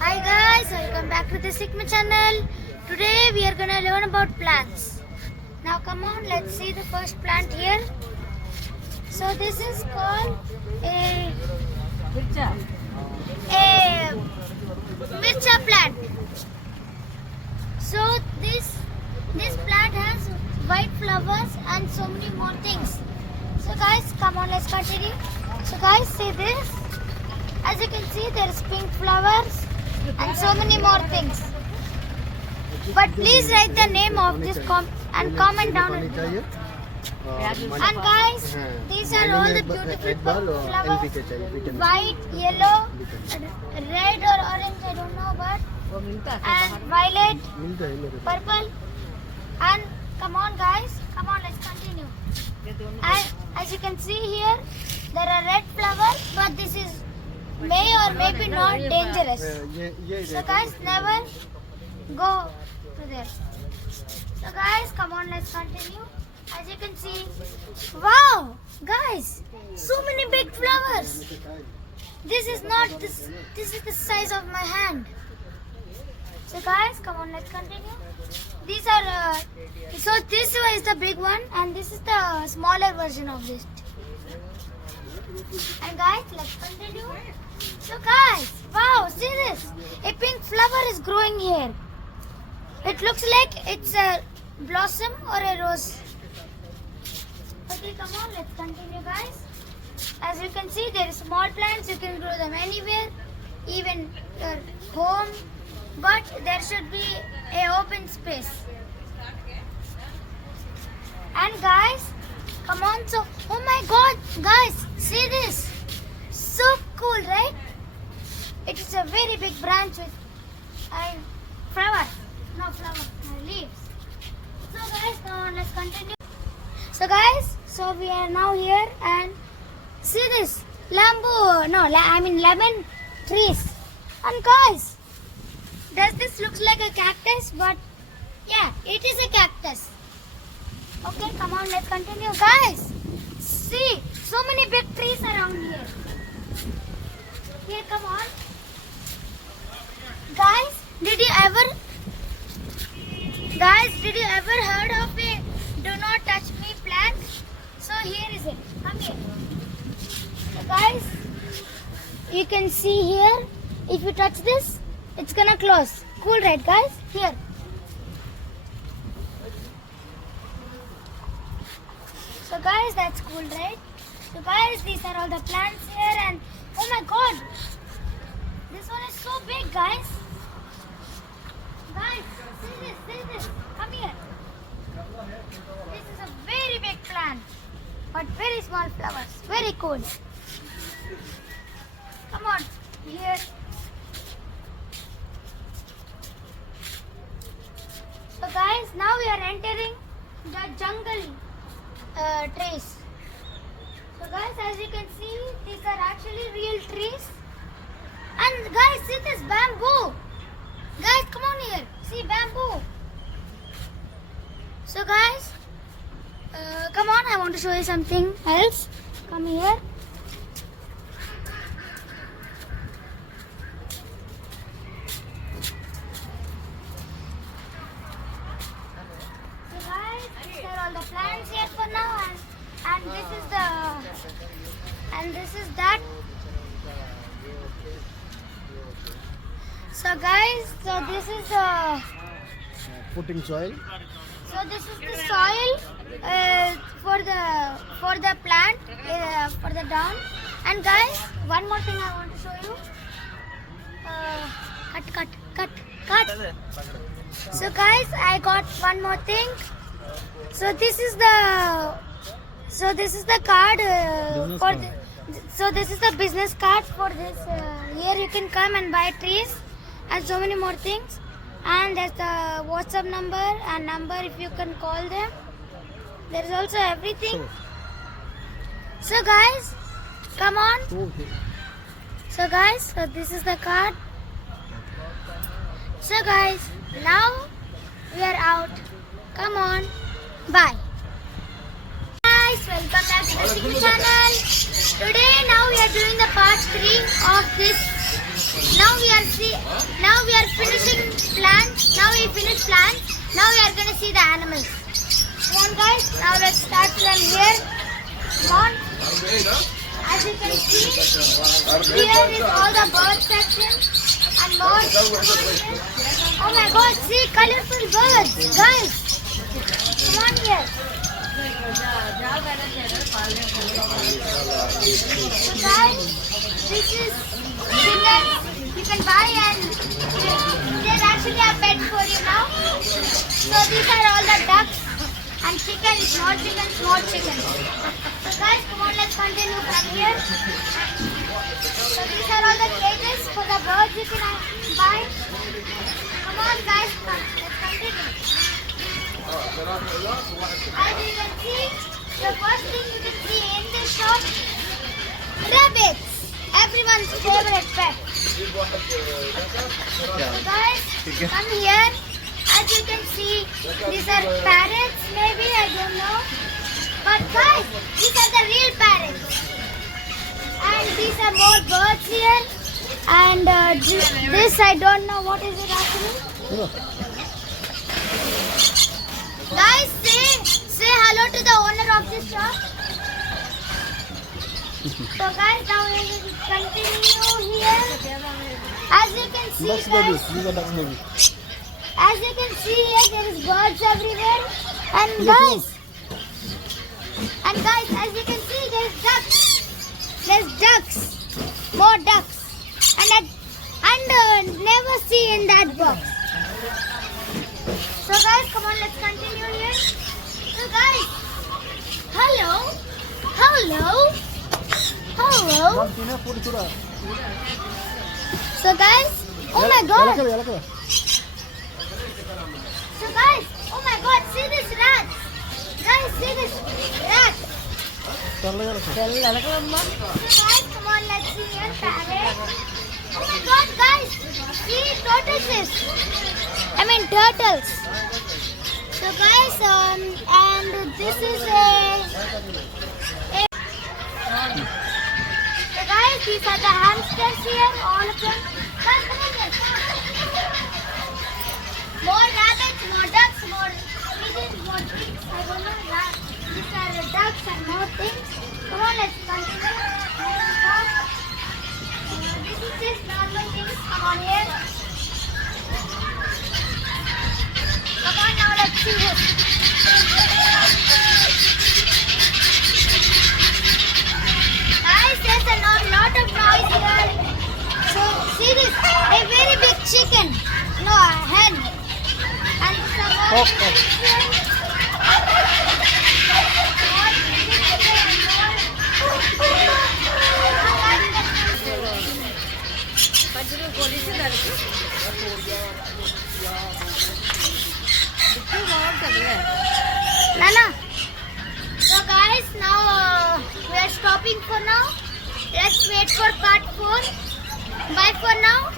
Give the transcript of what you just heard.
Hi guys, welcome back to the Sigma channel. Today we are gonna learn about plants. Now come on, let's see the first plant here. So this is called a mircha plant. So this plant has white flowers and so many more things. So guys, come on, let's continue. So guys, see this. As you can see, there is pink flowers and so many more things. But please write the name of this and comment down below. And guys, these are all the beautiful flowers. White, yellow, red or orange, I don't know, but and violet, purple. And come on guys, come on, let's continue. And as you can see here, there are red flowers, but this is may or maybe not dangerous. So guys, never go to there. So guys, come on, let's continue. As you can see, wow, guys, so many big flowers. This is not this. This is the size of my hand. So guys, come on, let's continue. These are so this is the big one, and this is the smaller version of this. And guys, let's continue. So guys, wow, see this? A pink flower is growing here. It looks like it's a blossom or a rose. Okay, come on, let's continue guys. As you can see, there are small plants. You can grow them anywhere, even your home. But there should be an open space. And guys, come on. So, oh my God, guys, see this? So cool, right? It is a very big branch with flowers. No flowers, leaves. So guys, come on, let's continue. So guys, so we are now here and see this lemon trees. And guys, does this look like a cactus? But yeah, it is a cactus. Okay, come on, let's continue. Guys, see, so many big trees around here. Here, come on. Guys, did you ever heard of a do not touch me plant? So here is it. Come here. So guys, you can see here, if you touch this, it's gonna close. Cool, right guys? Here. So guys, that's cool, right? So guys, these are all the plants here, and oh my God, this one is so big, guys. Guys, see this. Come here. This is a very big plant, but very small flowers. Very cool. Come on, here. So guys, now we are entering the jungle trees. So guys, as you can see, these are actually real trees. And guys, see this bamboo. Guys, come on here. See bamboo. So guys, come on, I want to show you something else. Come here. So guys, these are all the plants here for now, and this is that. So guys, so this is the putting soil. So this is the soil for the plant for the down. And guys, one more thing I want to show you. Cut. So guys, I got one more thing. So this is the card for the. So this is the business card for this. Here you can come and buy trees and so many more things. And there's the WhatsApp number and number if you can call them. There is also everything. So guys, come on. So guys, so this is the card. So guys, now we are out. Come on. Bye. Guys, welcome back to the Sigma channel. Today now we are doing the part 3 of this. Now we are see now we finished plants. Now we are gonna see the animals. Come on, guys. Now let's start from here. Come on. As you can see, here is all the bird section and more. Oh my God! See colorful birds, guys. Come on here. So guys, this is chickens you can buy and there's actually a pet for you now. So these are all the ducks and chickens, more chickens, more chickens. So guys, come on, let's continue from here. So these are all the cages for the birds you can buy. Come on guys, let's continue. As you can see, the first thing you can see in this shop, rabbits, everyone's favorite pet. So guys, come here. As you can see, these are parrots, maybe, I don't know. But guys, these are the real parrots. And these are more birds here. And this, I don't know what is it actually. Guys, say hello to the owner of this shop. So guys, now we will continue here. As you can see, Ducks guys, babies. These are ducks babies. as you can see here, there is birds everywhere. And guys, as you can see, there is ducks. There's ducks, more ducks, and never see in that box. So guys, come on, let's continue here. So guys, hello. So guys, oh my God. So guys, oh my God, see this rat. Guys, see this rat. So guys, come on, let's see here, parrot. Oh my God, guys, see tortoises. I mean turtles. So guys, and this is a so guys, these are the hamsters here, all of them. Guys, come on here. More rabbits, more ducks, more pigeons, more pigs. I don't know that. These are the ducks and more things. Come on, let's continue. This is just normal things. Come on here. Come on now, let's see this. Guys, there's a lot of noise here. So, see this, a very big chicken. No, a hen. And some more Nana. So guys, now we are stopping for now. Let's wait for part 4. Bye for now.